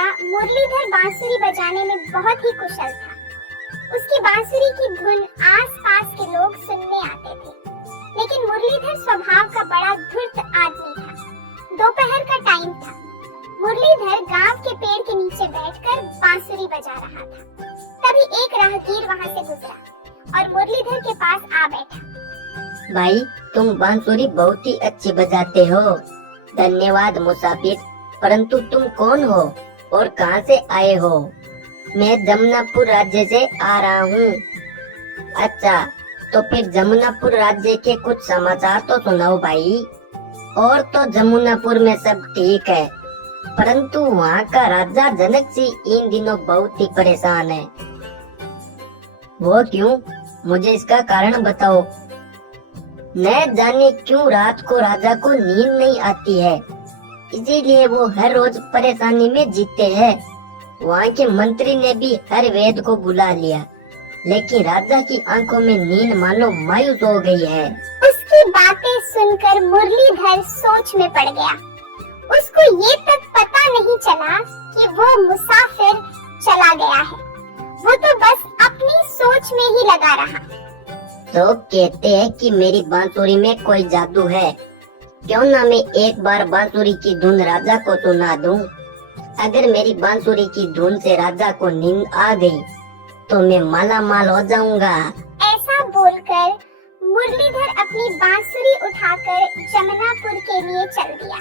राजा मुरलीधर बांसुरी बजाने में बहुत ही कुशल था। उसकी बांसुरी की धुन आस-पास के लोग सुनने आते थे, लेकिन मुरलीधर स्वभाव का बड़ा धूर्त आदमी था। दोपहर का टाइम था। मुरलीधर गांव के पेड़ के नीचे बैठकर बांसुरी बजा रहा था। तभी एक राहगीर वहां से गुजरा और मुरलीधर के पास आ बैठा। भाई, तुम बांसुरी बहुत ही अच्छी बजाते हो। धन्यवाद मुसाफिर, परंतु तुम कौन हो और कहां से आए हो? मैं जमुनापुर राज्य से आ रहा हूँ। अच्छा, तो फिर जमुनापुर राज्य के कुछ समाचार तो सुनाओ भाई। और तो जमुनापुर में सब ठीक है, परंतु वहाँ का राजा जनक सिंह इन दिनों बहुत ही परेशान है। वो क्यों? मुझे इसका कारण बताओ। न जाने क्यों रात को राजा को नींद नहीं आती है, इसीलिए वो हर रोज परेशानी में जीते हैं। वहाँ के मंत्री ने भी हर वेद को बुला लिया, लेकिन राजा की आंखों में नींद मानो मायूस हो गई है। उसकी बातें सुनकर मुरलीधर सोच में पड़ गया। उसको ये तक पता नहीं चला कि वो मुसाफिर चला गया है। वो तो बस अपनी सोच में ही लगा रहा। तो कहते हैं कि मेरी बांसुरी में कोई जादू है। क्यों ना मैं एक बार बांसुरी की धुन राजा को सुना दूं। अगर मेरी बांसुरी की धुन से राजा को नींद आ गई तो मैं माला माल हो जाऊंगा। ऐसा बोलकर मुरलीधर अपनी बांसुरी उठाकर जमुनापुर के लिए चल दिया।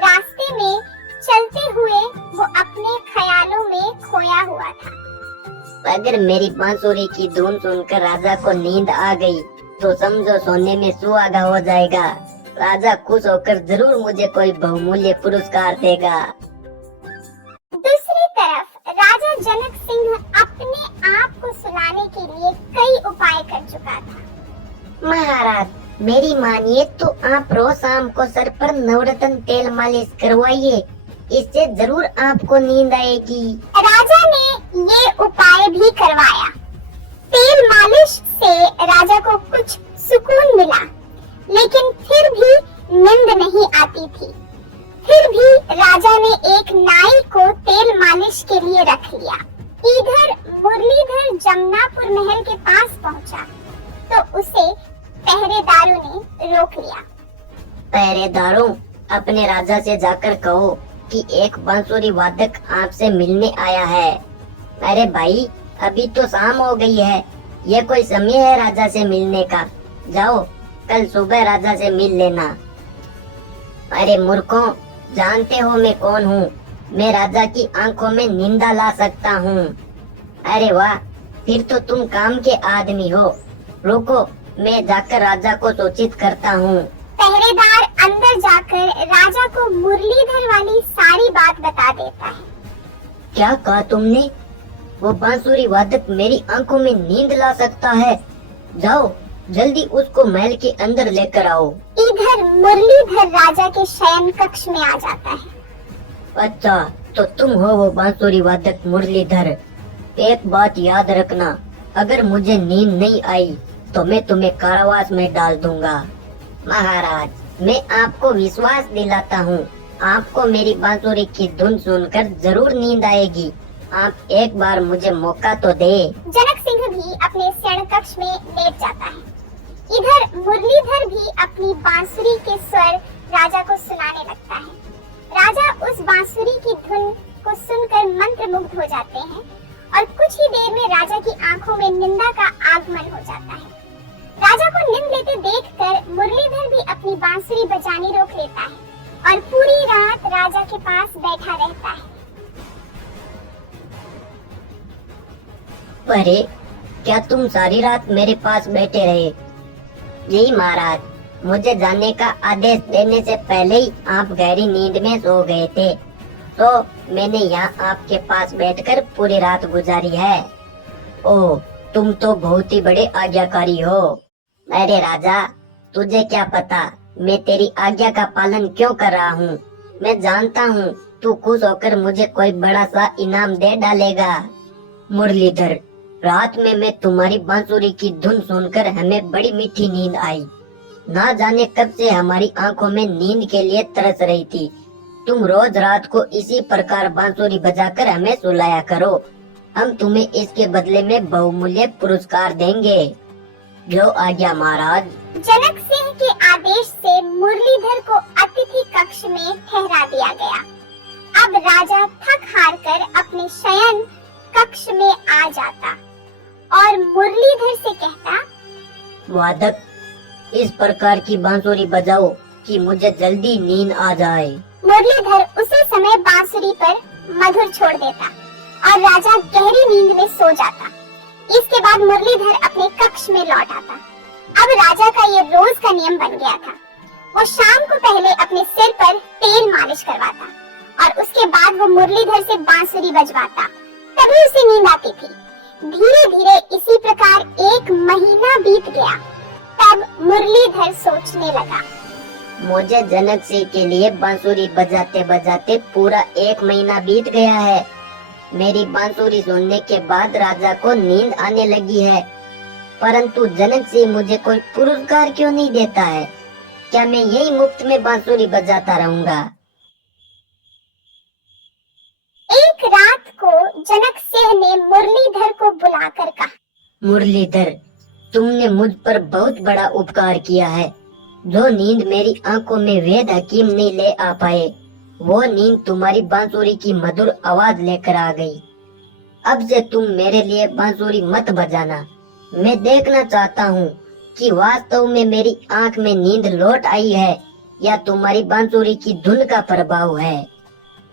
रास्ते में चलते हुए वो अपने ख्यालों में खोया हुआ था। अगर मेरी बांसुरी की धुन सुनकर राजा को नींद आ गई तो समझो सोने में सुहागा हो जाएगा। राजा खुश होकर जरूर मुझे कोई बहुमूल्य पुरस्कार देगा। दूसरी तरफ राजा जनक सिंह अपने आप को सुलाने के लिए कई उपाय कर चुका था। महाराज, मेरी मानिए तो आप रोज शाम को सर पर नवरत्न तेल मालिश करवाइए, इससे जरूर आपको नींद आएगी। राजा ने ये उपाय भी करवाया। तेल मालिश से राजा को कुछ सुकून मिला, लेकिन फिर भी नींद नहीं आती थी। फिर भी राजा ने एक नाई को तेल मालिश के लिए रख लिया। इधर मुरलीधर जमुनापुर महल के पास पहुंचा तो उसे पहरेदारों ने रोक लिया। पहरेदारों, अपने राजा से जाकर कहो कि एक बांसुरी वादक आपसे मिलने आया है। अरे भाई, अभी तो शाम हो गई है, ये कोई समय है राजा से मिलने का? जाओ, कल सुबह राजा से मिल लेना। अरे मूर्खों, जानते हो मैं कौन हूँ? मैं राजा की आंखों में निंदा ला सकता हूँ। अरे वाह, फिर तो तुम काम के आदमी हो। रुको, मैं जाकर राजा को सूचित करता हूँ। पहरेदार अंदर जाकर राजा को मुरलीधर वाली सारी बात बता देता है। क्या कहा तुमने? वो बांसुरी वादक मेरी आंखों में नींद ला सकता है? जाओ, जल्दी उसको महल के अंदर लेकर आओ। इधर मुरलीधर राजा के शयन कक्ष में आ जाता है। अच्छा, तो तुम हो वो बांसुरी वादक मुरलीधर। एक बात याद रखना, अगर मुझे नींद नहीं आई तो मैं तुम्हें कारावास में डाल दूंगा। महाराज, मैं आपको विश्वास दिलाता हूँ, आपको मेरी बांसुरी की धुन सुनकर जरूर नींद आएगी। आप एक बार मुझे मौका तो दे। जनक सिंह भी अपने शयन कक्ष में लेट जाता है। इधर मुरलीधर भी अपनी बांसुरी के स्वर राजा को सुनाने लगता है। राजा उस बांसुरी की धुन को सुनकर मंत्रमुग्ध हो जाते हैं और कुछ ही देर में राजा की आंखों में निंदा का आगमन हो जाता है। राजा को नींद लेते देखकर मुरलीधर भी अपनी बांसुरी बजानी रोक लेता है और पूरी रात राजा के पास बैठा रहता है। अरे, क्या तुम सारी रात मेरे पास बैठे रहे? जी महाराज, मुझे जाने का आदेश देने से पहले ही आप गहरी नींद में सो गए थे, तो मैंने यहाँ आपके पास बैठकर पूरी रात गुजारी है। ओह, तुम तो बहुत ही बड़े आज्ञाकारी हो। अरे राजा, तुझे क्या पता मैं तेरी आज्ञा का पालन क्यों कर रहा हूँ। मैं जानता हूँ तू खुश होकर मुझे कोई बड़ा सा इनाम दे डालेगा। मुरलीधर, रात में मैं तुम्हारी बांसुरी की धुन सुनकर हमें बड़ी मीठी नींद आई। ना जाने कब से हमारी आंखों में नींद के लिए तरस रही थी, तुम रोज रात को इसी प्रकार बांसुरी बजाकर हमें सुलाया करो। हम तुम्हें इसके बदले में बहुमूल्य पुरस्कार देंगे। जो आज्ञा महाराज। जनक सिंह के आदेश से मुरलीधर को अतिथि कक्ष में ठहरा दिया गया। अब राजा थक हार कर अपने शयन कक्ष में आ जाता और मुरलीधर से कहता, वादक, इस प्रकार की बांसुरी बजाओ कि मुझे जल्दी नींद आ जाए। मुरलीधर उसी समय बांसुरी पर मधुर छोड़ देता और राजा गहरी नींद में सो जाता। इसके बाद मुरलीधर अपने कक्ष में लौट आता। अब राजा का ये रोज का नियम बन गया था। वो शाम को पहले अपने सिर पर तेल मालिश करवाता और उसके बाद वो मुरलीधर से बांसुरी बजवाता, तभी उसे नींद आती थी। धीरे धीरे इसी प्रकार 1 महीना बीत गया। तब मुरलीधर सोचने लगा, मुझे जनक सिंह के लिए बांसुरी बजाते बजाते पूरा 1 महीना बीत गया है। मेरी बांसुरी सुनने के बाद राजा को नींद आने लगी है, परंतु जनक सिंह मुझे कोई पुरस्कार क्यों नहीं देता है? क्या मैं यही मुफ्त में बांसुरी बजाता रहूंगा? एक रात को जनक सिंह ने मुरलीधर को बुलाकर कहा, मुरलीधर, तुमने मुझ पर बहुत बड़ा उपकार किया है। जो नींद मेरी आंखों में वेद हकीम नहीं ले आ पाए, वो नींद तुम्हारी बांसुरी की मधुर आवाज लेकर आ गई। अब से तुम मेरे लिए बांसुरी मत बजाना। मैं देखना चाहता हूँ कि वास्तव में मेरी आंख में नींद लौट आई है या तुम्हारी बांसुरी की धुन का प्रभाव है।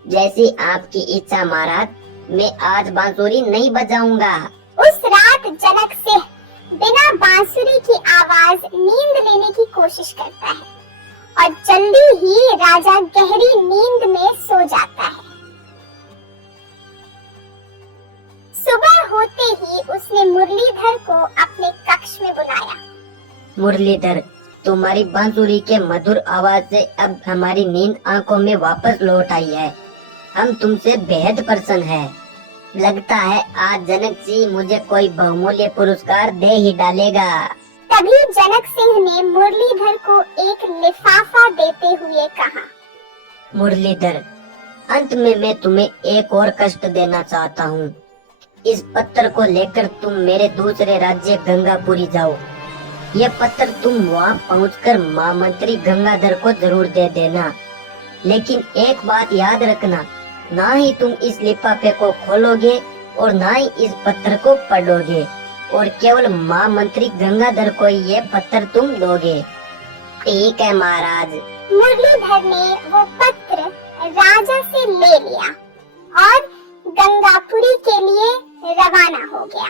जैसी आपकी इच्छा महाराज, मैं आज बांसुरी नहीं बजाऊंगा। उस रात जनक सिंह बिना बांसुरी की आवाज नींद लेने की कोशिश करता है और जल्दी ही राजा गहरी नींद में सो जाता है। सुबह होते ही उसने मुरलीधर को अपने कक्ष में बुलाया। मुरलीधर, तुम्हारी बांसुरी के मधुर आवाज से अब हमारी नींद आंखों में वापस लौट आई है। हम तुमसे बेहद प्रसन्न हैं। लगता है आज जनक सिंह मुझे कोई बहुमूल्य पुरस्कार दे ही डालेगा। तभी जनक सिंह ने मुरलीधर को एक लिफाफा देते हुए कहा, मुरलीधर, अंत में मैं तुम्हें एक और कष्ट देना चाहता हूँ। इस पत्थर को लेकर तुम मेरे दूसरे राज्य गंगापुरी जाओ। यह पत्थर तुम वहाँ पहुँचकर महामंत्री गंगाधर को जरूर दे देना। लेकिन एक बात याद रखना, ना ही तुम इस लिफाफे को खोलोगे और ना ही इस पत्थर को पढ़ोगे, और केवल महामंत्री गंगाधर को ये पत्थर तुम दोगे। ठीक है महाराज। मुरलीधर ने वो पत्र राजा से ले लिया और गंगापुरी के लिए रवाना हो गया।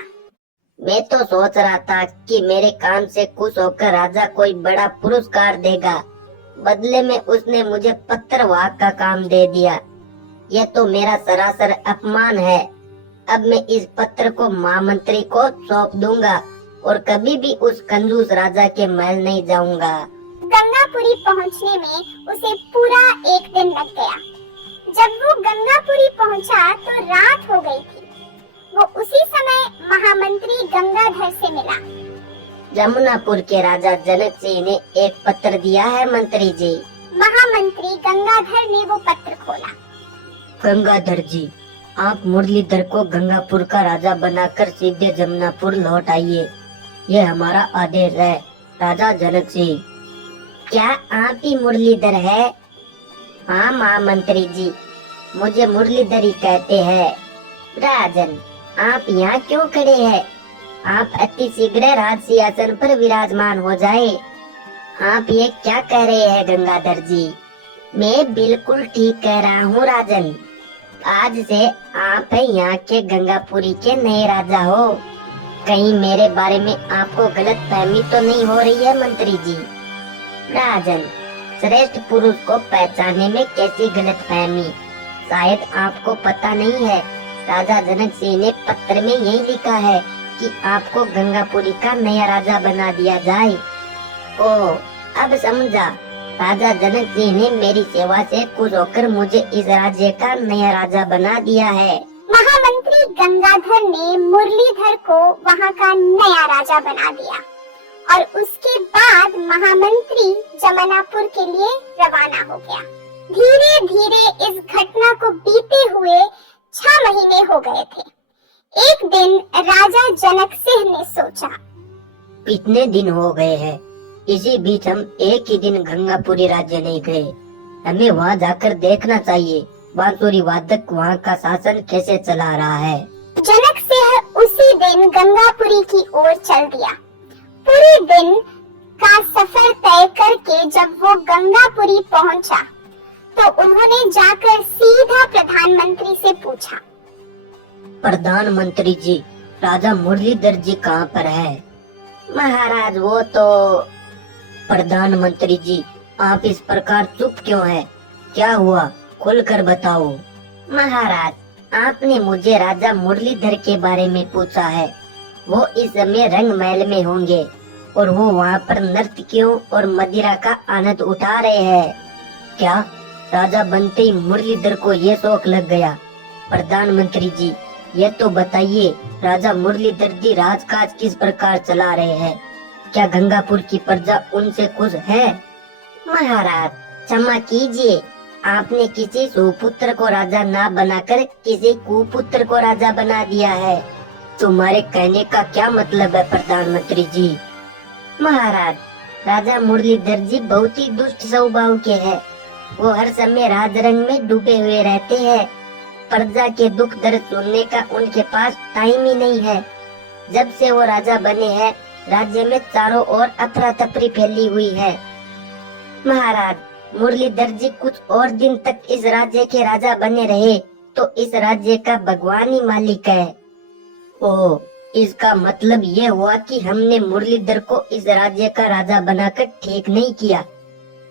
मैं तो सोच रहा था कि मेरे काम से खुश होकर राजा कोई बड़ा पुरस्कार देगा, बदले में उसने मुझे पत्थर वाहक का काम दे दिया। यह तो मेरा सरासर अपमान है। अब मैं इस पत्र को महामंत्री को सौंप दूंगा और कभी भी उस कंजूस राजा के महल नहीं जाऊंगा। गंगापुरी पहुंचने में उसे पूरा 1 दिन लग गया। जब वो गंगापुरी पहुंचा तो रात हो गई थी। वो उसी समय महामंत्री गंगाधर से मिला। जमुनापुर के राजा जनक सिंह ने एक पत्र दिया है मंत्री जी। महामंत्री गंगाधर ने वो पत्र खोला। गंगाधर जी, आप मुरलीधर को गंगापुर का राजा बनाकर सीधे जमुनापुर लौट आइए। ये हमारा आदेश है। राजा जनक सिंह। क्या आप ही मुरलीधर है? हाँ महामंत्री जी, मुझे मुरलीधर ही कहते हैं। राजन, आप यहाँ क्यों खड़े हैं? आप अति शीघ्र राज सिंहासन पर विराजमान हो जाए। आप ये क्या कह रहे हैं गंगाधर जी? मैं बिल्कुल ठीक कह रहा हूँ राजन। आज से आप यहाँ के गंगापुरी के नए राजा हो। कहीं मेरे बारे में आपको गलत फहमी तो नहीं हो रही है मंत्री जी? राजन, श्रेष्ठ पुरुष को पहचानने में कैसी गलत फहमी? शायद आपको पता नहीं है, राजा जनक सिंह ने पत्र में यही लिखा है कि आपको गंगापुरी का नया राजा बना दिया जाए। ओ, अब समझा। राजा जनक सिंह ने मेरी सेवा से खुश होकर मुझे इस राज्य का नया राजा बना दिया है। महामंत्री गंगाधर ने मुरलीधर को वहाँ का नया राजा बना दिया और उसके बाद महामंत्री जमुनापुर के लिए रवाना हो गया। धीरे धीरे इस घटना को बीते हुए 6 महीने हो गए थे। एक दिन राजा जनक सिंह ने सोचा, कितने दिन हो गए हैं, इसी बीच हम एक ही दिन गंगापुरी राज्य नहीं गए। हमें वहाँ जाकर देखना चाहिए बांसुरी वादक वहाँ का शासन कैसे चला रहा है। जनक सिंह उसी दिन गंगापुरी की ओर चल दिया। पूरे दिन का सफर तय करके जब वो गंगापुरी पहुंचा तो उन्होंने जाकर सीधा प्रधानमंत्री से पूछा, प्रधानमंत्री जी, राजा मुरलीधर जी कहाँ पर है? महाराज वो तो। प्रधानमंत्री जी, आप इस प्रकार चुप क्यों हैं? क्या हुआ, खुलकर बताओ। महाराज, आपने मुझे राजा मुरलीधर के बारे में पूछा है। वो इस समय रंग महल में होंगे और वो वहाँ पर नर्तकियों और मदिरा का आनंद उठा रहे हैं। क्या राजा बनते ही मुरलीधर को ये शौक लग गया? प्रधानमंत्री जी, ये तो बताइए, राजा मुरलीधर जी राजकाज किस प्रकार चला रहे हैं? क्या गंगापुर की प्रजा उनसे खुश है? महाराज, क्षमा कीजिए, आपने किसी सुपुत्र को राजा ना बनाकर किसी कुपुत्र को राजा बना दिया है। तुम्हारे कहने का क्या मतलब है प्रधानमंत्री जी? महाराज, राजा मुरलीधर जी बहुत ही दुष्ट स्वभाव के हैं। वो हर समय राजरंग में डूबे हुए रहते हैं। प्रजा के दुख दर्द सुनने का उनके पास टाइम ही नहीं है। जब से वो राजा बने हैं, राज्य में चारों ओर अफरा तफरी फैली हुई है। महाराज, मुरलीधर जी कुछ और दिन तक इस राज्य के राजा बने रहे तो इस राज्य का भगवान ही मालिक है। ओह, इसका मतलब ये हुआ कि हमने मुरलीधर को इस राज्य का राजा बनाकर ठीक नहीं किया।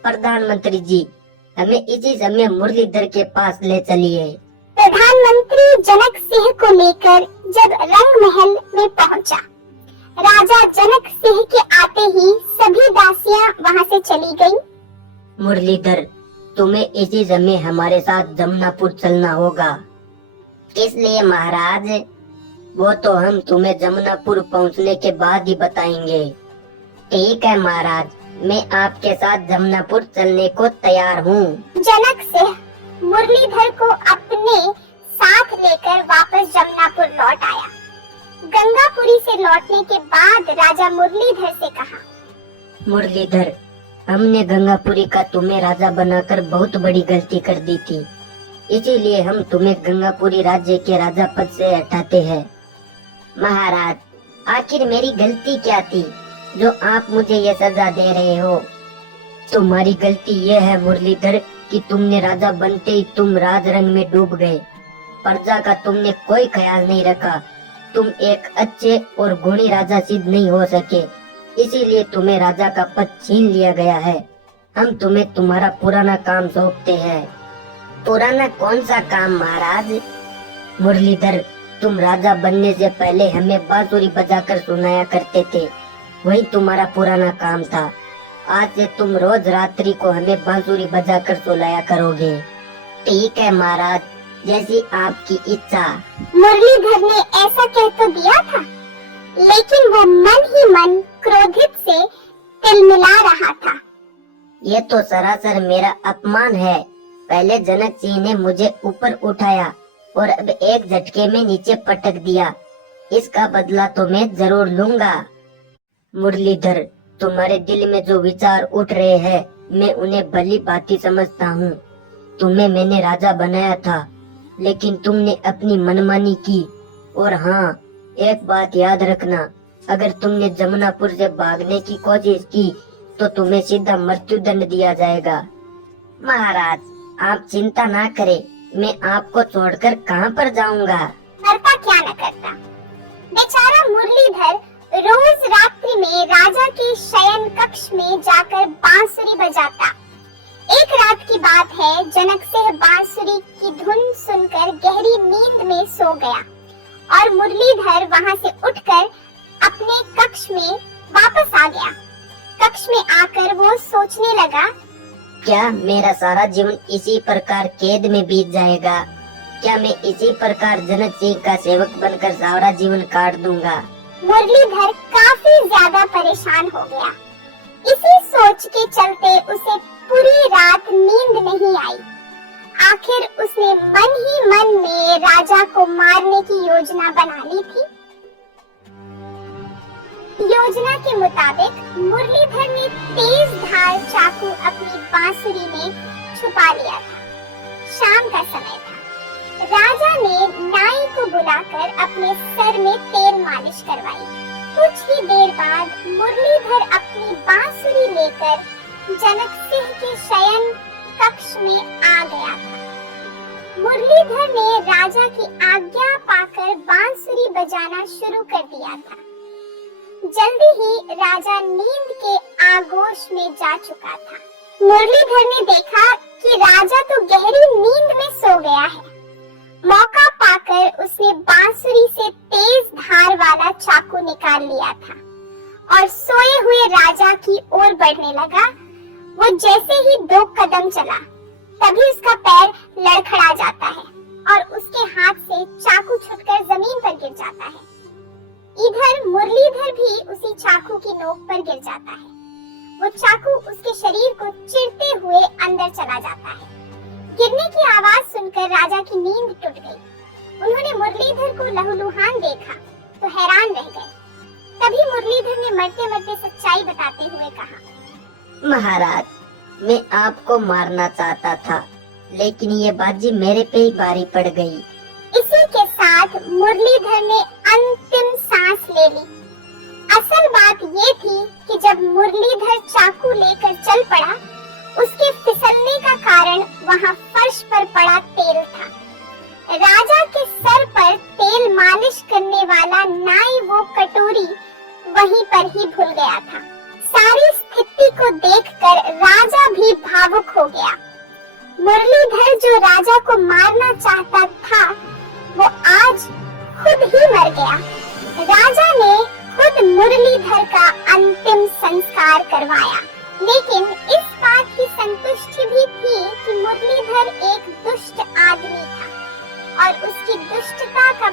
प्रधानमंत्री जी, हमें इसी समय मुरलीधर के पास ले चलिए। प्रधानमंत्री जनक सिंह को लेकर जब रंग महल में पहुंचा, राजा जनक सिंह के आते ही सभी दासियां वहां से चली गईं। मुरलीधर, तुम्हें इसी समय हमारे साथ जमुनापुर चलना होगा। किस लिए महाराज? वो तो हम तुम्हें जमुनापुर पहुंचने के बाद ही बताएंगे। ठीक है महाराज, मैं आपके साथ जमुनापुर चलने को तैयार हूँ। जनक सिंह मुरलीधर को अपने साथ लेकर वापस जमुनापुर लौट आया। गंगापुरी से लौटने के बाद राजा मुरलीधर से कहा, मुरलीधर, हमने गंगापुरी का तुम्हें राजा बनाकर बहुत बड़ी गलती कर दी थी। इसीलिए हम तुम्हें गंगापुरी राज्य के राजा पद से हटाते हैं। महाराज, आखिर मेरी गलती क्या थी जो आप मुझे ये सजा दे रहे हो? तुम्हारी गलती ये है मुरलीधर कि तुमने राजा बनते ही तुम राजरंग में डूब गए। प्रजा का तुमने कोई ख्याल नहीं रखा। तुम एक अच्छे और गुणी राजा सिद्ध नहीं हो सके, इसीलिए तुम्हें राजा का पद छीन लिया गया है। हम तुम्हें तुम्हारा पुराना काम सौंपते हैं। पुराना कौन सा काम महाराज? मुरलीधर, तुम राजा बनने से पहले हमें बांसुरी बजाकर सुनाया करते थे, वही तुम्हारा पुराना काम था। आज से तुम रोज रात्रि को हमें बांसुरी बजाकर सुनाया करोगे। ठीक है महाराज, जैसी आपकी इच्छा। मुरलीधर ने ऐसा कह तो दिया था, लेकिन वो मन ही मन क्रोधित से तिलमिला रहा था। ये तो सरासर मेरा अपमान है। पहले जनक सिंह ने मुझे ऊपर उठाया और अब एक झटके में नीचे पटक दिया। इसका बदला तो मैं जरूर लूंगा। मुरलीधर, तुम्हारे दिल में जो विचार उठ रहे हैं, मैं उन्हें भली भांति समझता हूँ। तुम्हें मैंने राजा बनाया था, लेकिन तुमने अपनी मनमानी की। और हाँ, एक बात याद रखना, अगर तुमने जमुनापुर से भागने की कोशिश की तो तुम्हें सीधा मृत्यु दंड दिया जाएगा। महाराज, आप चिंता ना करें, मैं आपको छोड़कर कहाँ पर जाऊंगा। करता क्या न करता। बेचारा मुरलीधर रोज रात्रि में राजा के शयन कक्ष में जाकर बांसुरी बजाता। एक रात की बात है, जनक सिंह बांसुरी की धुन सुनकर गहरी नींद में सो गया और मुरलीधर वहां से उठकर अपने कक्ष में वापस आ गया। कक्ष में आकर वो सोचने लगा, क्या मेरा सारा जीवन इसी प्रकार कैद में बीत जाएगा? क्या मैं इसी प्रकार जनक सिंह का सेवक बनकर सारा जीवन काट दूंगा? मुरलीधर काफी ज्यादा परेशान हो गया। इसी सोच के चलते उसे पूरी रात नींद नहीं आई। आखिर उसने मन ही मन में राजा को मारने की योजना बना ली थी। योजना के मुताबिक मुरलीधर ने तेज धार चाकू अपनी बांसुरी में छुपा लिया था। शाम का समय था। राजा ने नाई को बुलाकर अपने सर में तेल मालिश करवाई। कुछ ही देर बाद मुरलीधर अपनी बांसुरी लेकर जनक सिंह के शयन कक्ष में आ गया था। मुरलीधर ने राजा की आज्ञा पाकर बांसुरी बजाना शुरू कर दिया था। जल्दी ही राजा नींद के आगोश में जा चुका था। मुरलीधर ने देखा कि राजा तो गहरी नींद में सो गया है। मौका पाकर उसने बांसुरी से तेज धार वाला चाकू निकाल लिया था और सोए हुए राजा की ओर बढ़ने लगा। वो जैसे ही 2 कदम चला, तभी उसका पैर लड़खड़ा जाता है और उसके हाथ से चाकू छूटकर जमीन पर गिर जाता है। इधर मुरलीधर भी उसी चाकू की नोक पर गिर जाता है। वो चाकू उसके शरीर को चिरते हुए अंदर चला जाता है। गिरने की आवाज सुनकर राजा की नींद टूट गई। उन्होंने मुरलीधर को लहूलुहान देखा तो हैरान रह गए। तभी मुरलीधर ने मरते मरते सच्चाई बताते हुए कहा, महाराज, मैं आपको मारना चाहता था, लेकिन ये बाजी मेरे पे ही भारी पड़ गई। इसी के साथ मुरलीधर ने अंतिम सांस ले ली। असल बात ये थी कि जब मुरलीधर चाकू लेकर चल पड़ा, उसके फिसलने का कारण वहाँ फर्श पर पड़ा तेल था। राजा के सर पर तेल मालिश करने वाला नाई वो कटोरी वहीं पर ही भूल गया था। सारी स्थिति को देखकर राजा भी भावुक हो गया। मुरलीधर जो राजा को मारना चाहता था, वो आज खुद ही मर गया। राजा ने खुद मुरलीधर का अंतिम संस्कार करवाया, लेकिन इस बात की संतुष्टि भी थी कि मुरलीधर एक दुष्ट आदमी था और उसकी दुष्टता का